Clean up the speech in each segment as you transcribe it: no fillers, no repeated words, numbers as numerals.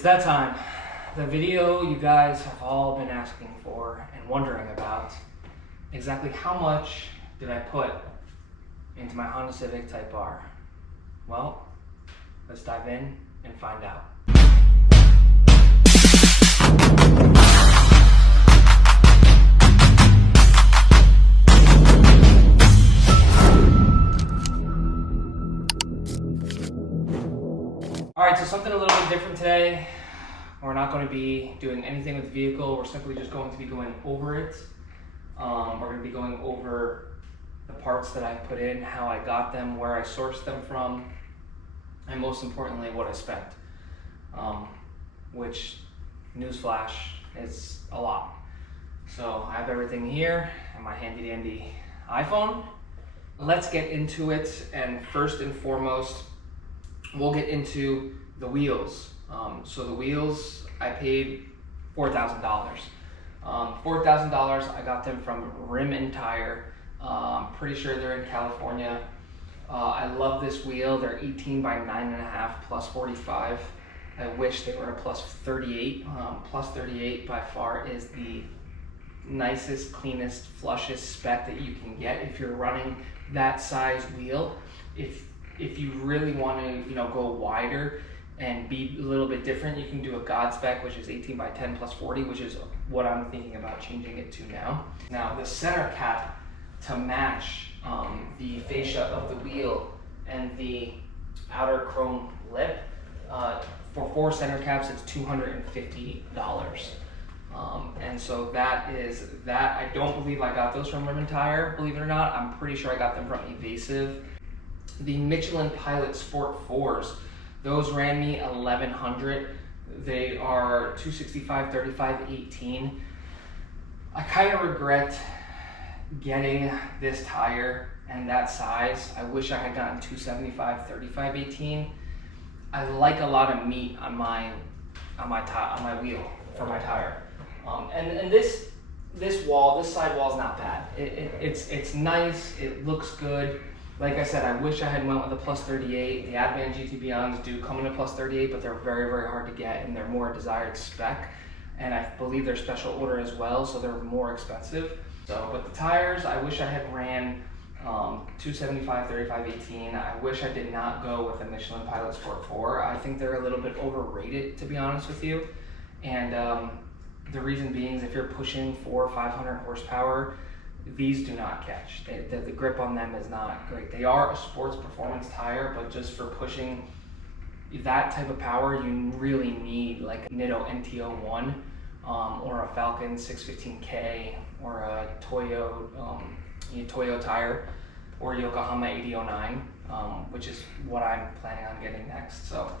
It's that time. The video you guys have all been asking for and wondering about. Exactly how much did I put into my Honda Civic Type R? Well, let's dive in and find out. Alright, so something a little bit different today. We're not going to be doing anything with the vehicle. We're simply just going to be going over it. We're going to be going over the parts that I put in, how I got them, where I sourced them from, and most importantly, what I spent. Which, newsflash, is a lot. So I have everything here and my handy dandy iPhone. Let's get into it, and first and foremost, we'll get into the wheels. So the wheels, I paid $4,000. $4,000, I got them from Rim and Tire. Pretty sure they're in California. I love this wheel. They're 18 by 9.5 plus 45. I wish they were a plus 38. Plus 38 by far is the nicest, cleanest, flushest spec that you can get if you're running that size wheel. If you really want to, go wider and be a little bit different, you can do a God spec, which is 18 by 10 plus 40, which is what I'm thinking about changing it to now. Now the center cap to match the fascia of the wheel and the outer chrome lip, for 4 center caps, it's $250. And so that is that. I don't believe I got those from Rim and Tire, believe it or not. I'm pretty sure I got them from Evasive. The Michelin Pilot Sport 4s, those ran me $1,100. They are 265, 35, 18. I kind of regret getting this tire and that size. I wish I had gotten 275, 35, 18. I like a lot of meat on my wheel for my tire. And this side wall is not bad. It's nice. It looks good. Like I said, I wish I had went with a plus 38. The Advan GT Beyonds do come in a plus 38, but they're very, very hard to get, and they're more desired spec. And I believe they're special order as well, so they're more expensive. But the tires, I wish I had ran 275, 35, 18. I wish I did not go with a Michelin Pilot Sport 4. I think they're a little bit overrated, to be honest with you. And the reason being is if you're pushing 400 or 500 horsepower, these do not catch. The grip on them is not great. They are a sports performance tire, but just for pushing that type of power, you really need like a Nitto NT01 or a Falcon 615K or a Toyo tire or Yokohama 8009, which is what I'm planning on getting next. So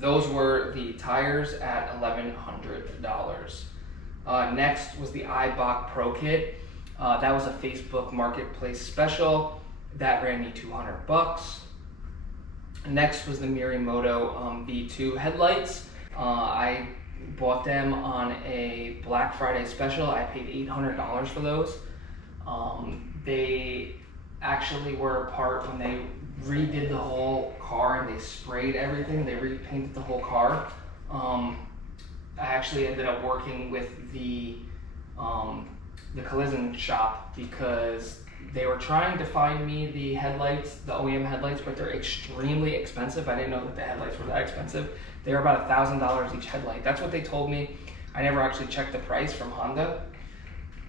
those were the tires at $1,100. Next was the Eibach Pro Kit. That was a Facebook Marketplace special. That ran me $200. Next was the MORIMOTO V2 headlights. I bought them on a Black Friday special. I paid $800 for those. They actually were a part when they redid the whole car and they sprayed everything. They repainted the whole car. I actually ended up working with the collision shop because they were trying to find me the headlights, the OEM headlights, but they're extremely expensive. I didn't know that the headlights were that expensive. They were about $1,000 each headlight. That's what they told me. I never actually checked the price from Honda,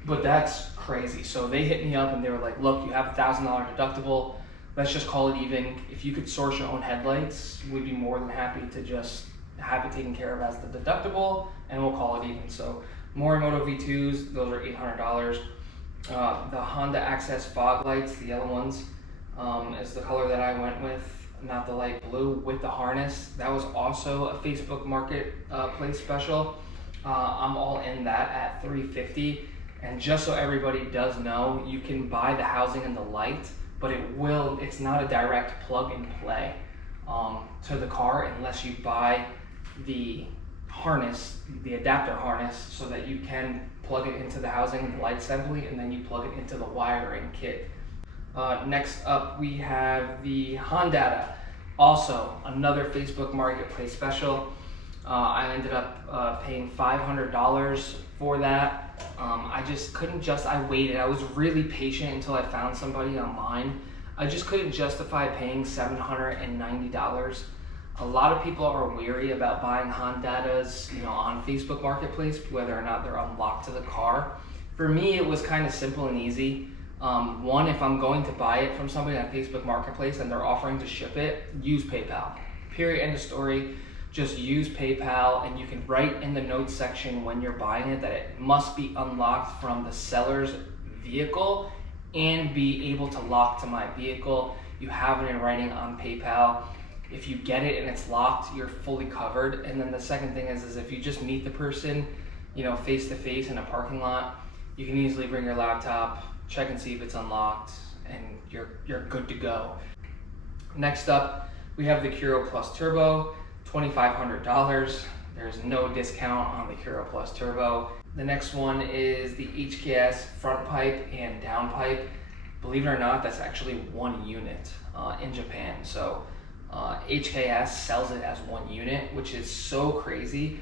but that's crazy. So they hit me up and they were like, look, you have a $1,000 deductible. Let's just call it even. If you could source your own headlights, we'd be more than happy to just have it taken care of as the deductible, and we'll call it even. So MORIMOTO V2s, those are $800. The Honda Access fog lights, the yellow ones, is the color that I went with, not the light blue, with the harness. That was also a Facebook Marketplace special. I'm all in that at $350. And just so everybody does know, you can buy the housing and the light, but it's not a direct plug and play to the car unless you buy the harness, the adapter harness, so that you can plug it into the housing and the light assembly, and then you plug it into the wiring kit. Next up, we have the Hondata, also another Facebook Marketplace special. I ended up paying $500 for that. I just couldn't I waited. I was really patient until I found somebody online. I just couldn't justify paying $790. A lot of people are weary about buying Hondatas, on Facebook Marketplace, whether or not they're unlocked to the car. For me, it was kind of simple and easy. One, if I'm going to buy it from somebody on Facebook Marketplace and they're offering to ship it, use PayPal. Period, end of story. Just use PayPal, and you can write in the notes section when you're buying it that it must be unlocked from the seller's vehicle and be able to lock to my vehicle. You have it in writing on PayPal. If you get it and it's locked, you're fully covered. And then the second thing is if you just meet the person, face to face in a parking lot, you can easily bring your laptop, check and see if it's unlocked, and you're good to go. Next up, we have the Kuro Plus Turbo, $2,500. There's no discount on the Kuro Plus Turbo. The next one is the HKS Front Pipe and Downpipe. Believe it or not, that's actually one unit in Japan. So HKS sells it as one unit, which is so crazy,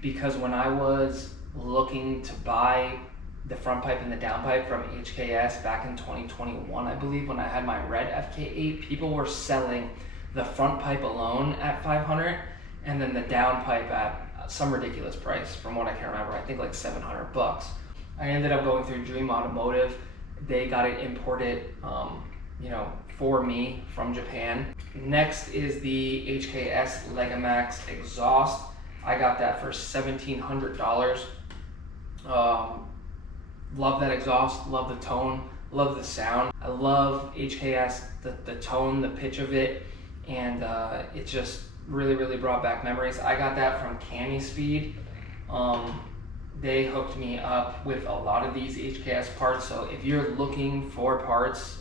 because when I was looking to buy the front pipe and the downpipe from HKS back in 2021, I believe, when I had my red FK8, people were selling the front pipe alone at $500 and then the downpipe at some ridiculous price, from what I can remember, I think like $700. I ended up going through Dream Automotive. They got it imported, for me from Japan. Next is the HKS Legamax Exhaust. I got that for $1,700. Love that exhaust, love the tone, love the sound. I love HKS, the tone, the pitch of it, and it just really brought back memories. I got that from CamiSpeed. They hooked me up with a lot of these HKS parts, so if you're looking for parts,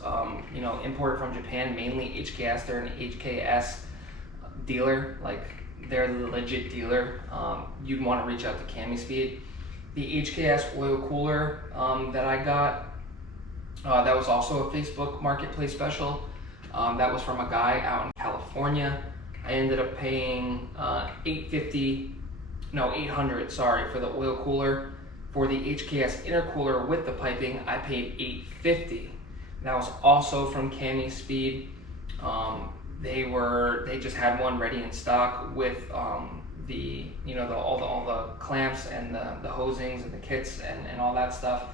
imported from Japan, mainly HKS, they're an HKS dealer, like they're the legit dealer. You'd want to reach out to CamiSpeed. The HKS Oil Cooler that I got, that was also a Facebook Marketplace special. That was from a guy out in California. I ended up paying $800 for the oil cooler. For the HKS Intercooler with the piping, I paid $850. That was also from CamiSpeed. They just had one ready in stock with all the clamps and the hosings and the kits and all that stuff.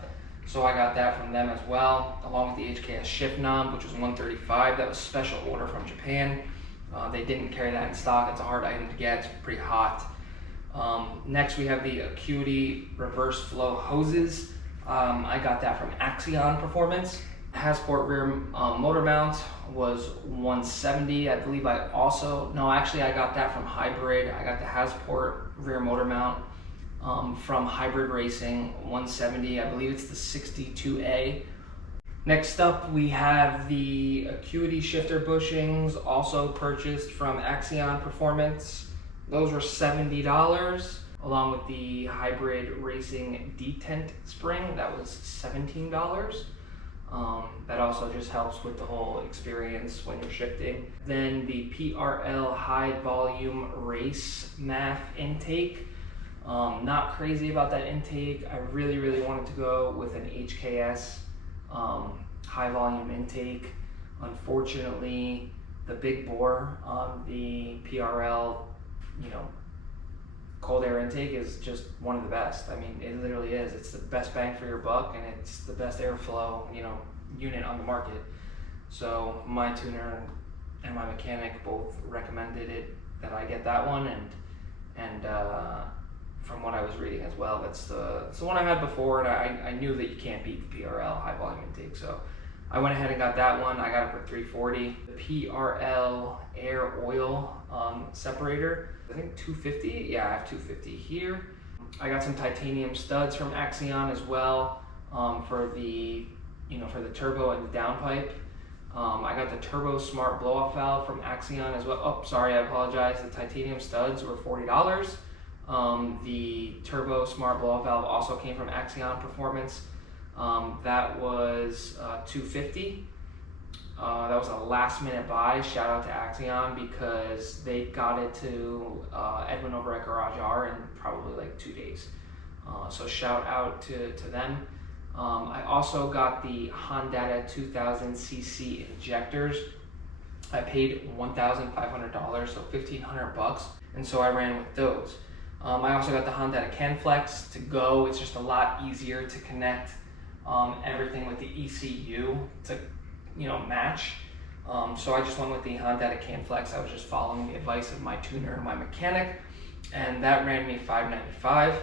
So I got that from them as well, along with the HKS Shift Knob, which was $135. That was special order from Japan. They didn't carry that in stock. It's a hard item to get. It's pretty hot. Next, we have the Acuity reverse flow hoses. I got that from Axion Performance. Hasport rear motor mount was $170. I believe I got that from Hybrid. I got the Hasport rear motor mount from Hybrid Racing, $170. I believe it's the 62A. Next up, we have the Acuity shifter bushings, also purchased from Axion Performance. Those were $70, along with the Hybrid Racing detent spring. That was $17. That also just helps with the whole experience when you're shifting. Then the PRL high volume race MAF intake. Not crazy about that intake. I really wanted to go with an HKS high volume intake. Unfortunately, the Big Bore on the PRL, cold air intake is just one of the best. I mean, it literally is. It's the best bang for your buck, and it's the best airflow, unit on the market. So my tuner and my mechanic both recommended it, that I get that one, and from what I was reading as well, it's the one I had before, and I knew that you can't beat the PRL high volume intake, so I went ahead and got that one. I got it for $340. The PRL air oil separator, I think $250. Yeah, I have $250 here. I got some titanium studs from Axion as well for the turbo and the downpipe. I got the TurboSmart blow-off valve from Axion as well. Oh, sorry, I apologize. The titanium studs were $40. The TurboSmart blow-off valve also came from Axion Performance. That was $250. That was a last minute buy. Shout out to Axion because they got it to Edwin over at Garage R in probably like 2 days. So shout out to them. I also got the Hondata 2000cc injectors. I paid $1,500, so $1,500, and so I ran with those. I also got the Hondata CanFlex to go. It's just a lot easier to connect everything with the ECU to, you know, match. So I just went with the Hondata CanFlex. I was just following the advice of my tuner and my mechanic, and that ran me $595.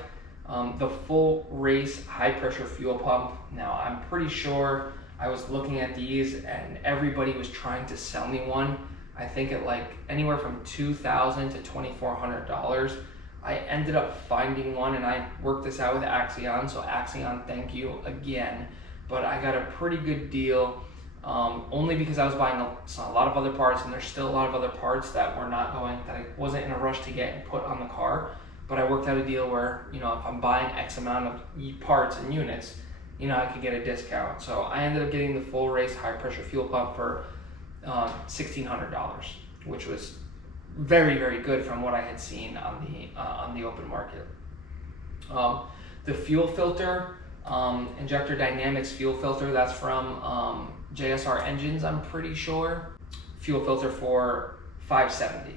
The FullRace high pressure fuel pump. Now I'm pretty sure I was looking at these and everybody was trying to sell me one. I think at like anywhere from $2,000 to $2,400. I ended up finding one, and I worked this out with Axion, so Axion, thank you again. But I got a pretty good deal, only because I was buying a lot of other parts, and there's still a lot of other parts that were not going, that I wasn't in a rush to get and put on the car. But I worked out a deal where, you know, if I'm buying X amount of parts and units, you know, I could get a discount. So I ended up getting the FullRace high pressure fuel pump for $1,600, which was very, very good from what I had seen on the open market. The fuel filter, Injector Dynamics fuel filter, that's from JSR Engines, I'm pretty sure. Fuel filter for $570.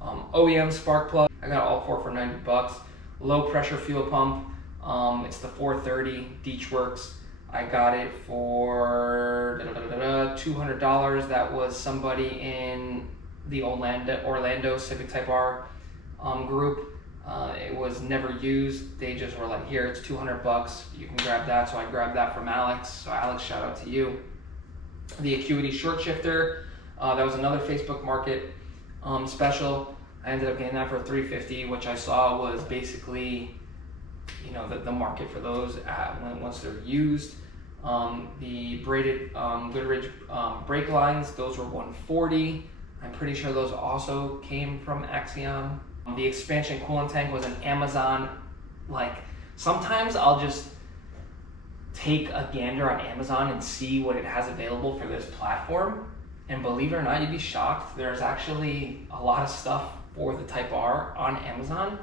OEM Spark plug, I got all four for $90. Low pressure fuel pump, it's the 430 Deechworks. I got it for $200. That was somebody in the Orlando Civic Type R group. It was never used. They just were like, here, it's $200. You can grab that. So I grabbed that from Alex. So Alex, shout out to you. The Acuity short shifter, that was another Facebook Market special. I ended up getting that for $350, which I saw was basically, you know, the market for those once they're used. The braided Goodrich brake lines, those were $140. I'm pretty sure those also came from Axion. The expansion coolant tank was an Amazon. Like, sometimes I'll just take a gander on Amazon and see what it has available for this platform. And believe it or not, you'd be shocked. There's actually a lot of stuff for the Type R on Amazon.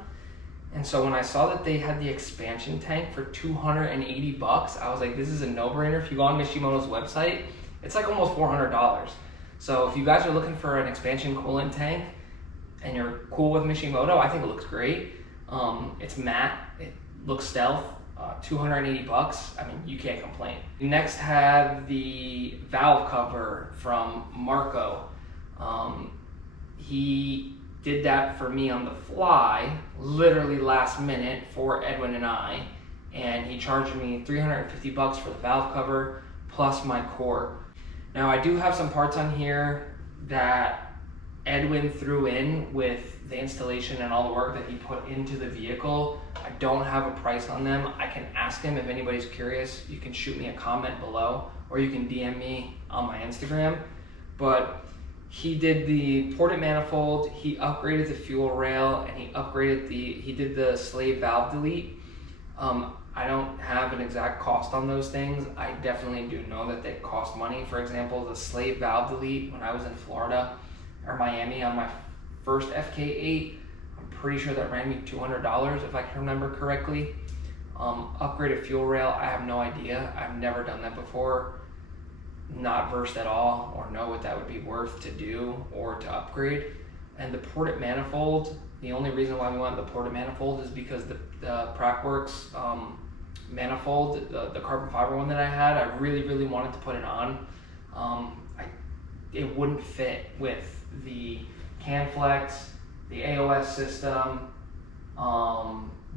And so when I saw that they had the expansion tank for $280, I was like, this is a no-brainer. If you go on Mishimoto's website, it's like almost $400. So if you guys are looking for an expansion coolant tank and you're cool with Mishimoto, I think it looks great. It's matte, it looks stealth, $280. I mean, you can't complain. Next had the valve cover from Marco. He did that for me on the fly, literally last minute for Edwin and I, and he charged me $350 for the valve cover plus my core. Now I do have some parts on here that Edwin threw in with the installation and all the work that he put into the vehicle. I don't have a price on them. I can ask him if anybody's curious. You can shoot me a comment below, or you can DM me on my Instagram. But he did the ported manifold, he upgraded the fuel rail, and he did the slave valve delete. I don't have an exact cost on those things. I definitely do know that they cost money. For example, the slave valve delete, when I was in Florida or Miami on my first FK8, I'm pretty sure that ran me $200 if I can remember correctly. Upgraded fuel rail, I have no idea. I've never done that before. Not versed at all, or know what that would be worth to do or to upgrade. And the ported manifold, the only reason why we wanted the ported manifold is because the Procworks manifold, the carbon fiber one that I had, I really wanted to put it on. It wouldn't fit with the CanFlex, the AOS system,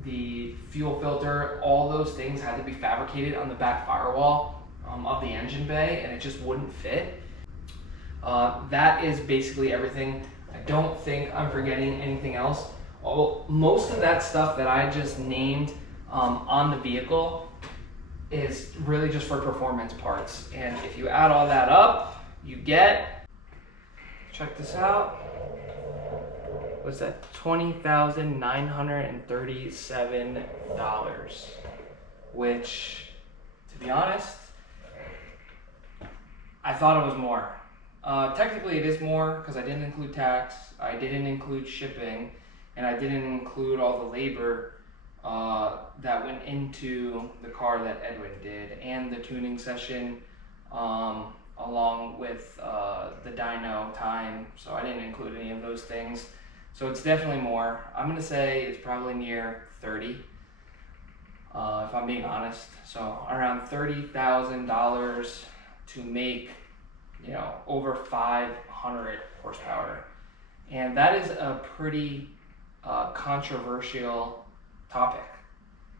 the fuel filter. All those things had to be fabricated on the back firewall of the engine bay, and it just wouldn't fit. That is basically everything. I don't think I'm forgetting anything else. Most of that stuff that I just named on the vehicle is really just for performance parts. And if you add all that up, you get, check this out, what's that, $20,937, which, to be honest, I thought it was more. Technically it is more because I didn't include tax, I didn't include shipping, and I didn't include all the labor that went into the car that Edwin did, and the tuning session along with the dyno time. So I didn't include any of those things. So it's definitely more. I'm gonna say it's probably near 30, if I'm being honest. So around $30,000 to make, you know, over 500 horsepower. And that is a pretty controversial topic,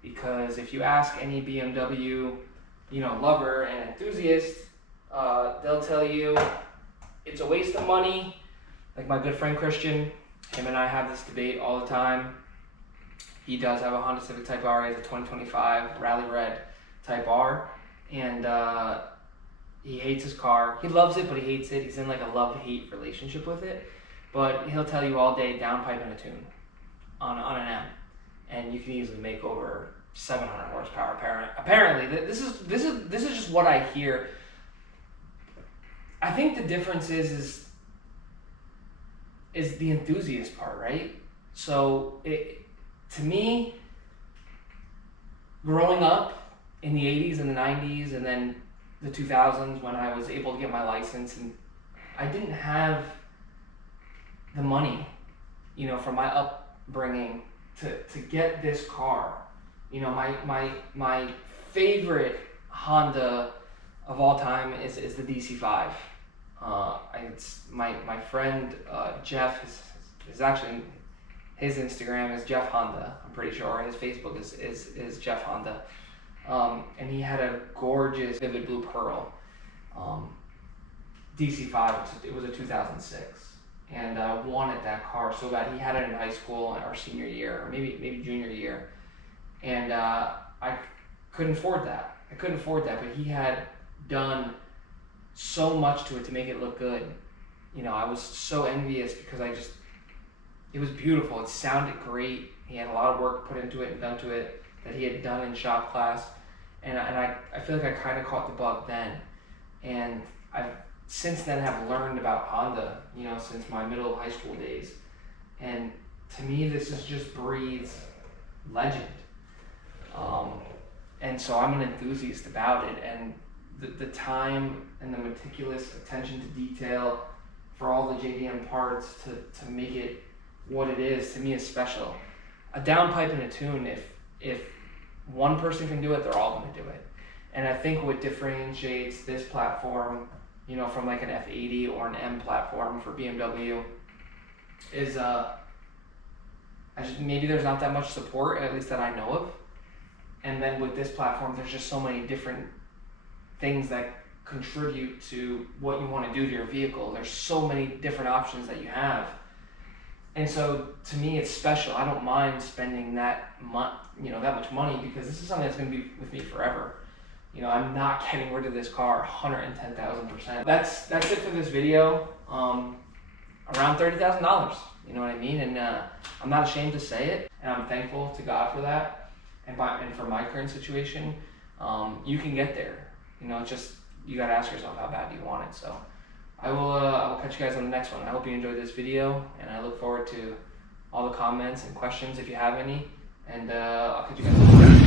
because if you ask any BMW, you know, lover and enthusiast, they'll tell you it's a waste of money. Like my good friend Christian, him and I have this debate all the time. He does have a Honda Civic Type R. He has a 2025 Rally Red Type R, and he hates his car. He loves it, but he hates it. He's in like a love-hate relationship with it. But he'll tell you all day downpipe and a tune on an M, and you can easily make over 700 horsepower. Apparently, this is just what I hear. I think the difference is the enthusiast part, right? So to me, growing up in the 80s and the 90s and then the 2000s when I was able to get my license, and I didn't have the money, you know, from my upbringing to get this car. You know, my favorite Honda of all time is the DC5. It's my friend Jeff is actually, his Instagram is Jeff Honda, I'm pretty sure. His Facebook is Jeff Honda. And he had a gorgeous vivid blue pearl DC5. It was a 2006, and I wanted that car so bad. He had it in high school, our senior year, or maybe junior year, and I couldn't afford that. But he had done so much to it to make it look good. You know, I was so envious because it was beautiful. It sounded great. He had a lot of work put into it and done to it that he had done in shop class. And I feel like I kind of caught the bug then. And I've since then have learned about Honda, you know, since my middle high school days. And to me, this just breeds legend. And so I'm an enthusiast about it. And the time and the meticulous attention to detail for all the JDM parts to make it what it is, to me, is special. A downpipe and a tune, if one person can do it, they're all going to do it. And I think what differentiates this platform, you know, from like an F80 or an M platform for BMW is maybe there's not that much support, at least that I know of. And then with this platform, there's just so many different things that contribute to what you want to do to your vehicle. There's so many different options that you have. And so to me, it's special. I don't mind spending that much money, because this is something that's going to be with me forever. You know, I'm not getting rid of this car 110,000%. That's it for this video. Around $30,000. You know what I mean? And I'm not ashamed to say it, and I'm thankful to God for that. And for my current situation, you can get there. You know, it's just, you got to ask yourself how bad do you want it. So I will catch you guys on the next one. I hope you enjoyed this video, and I look forward to all the comments and questions if you have any. And I'll catch you guys on the next one.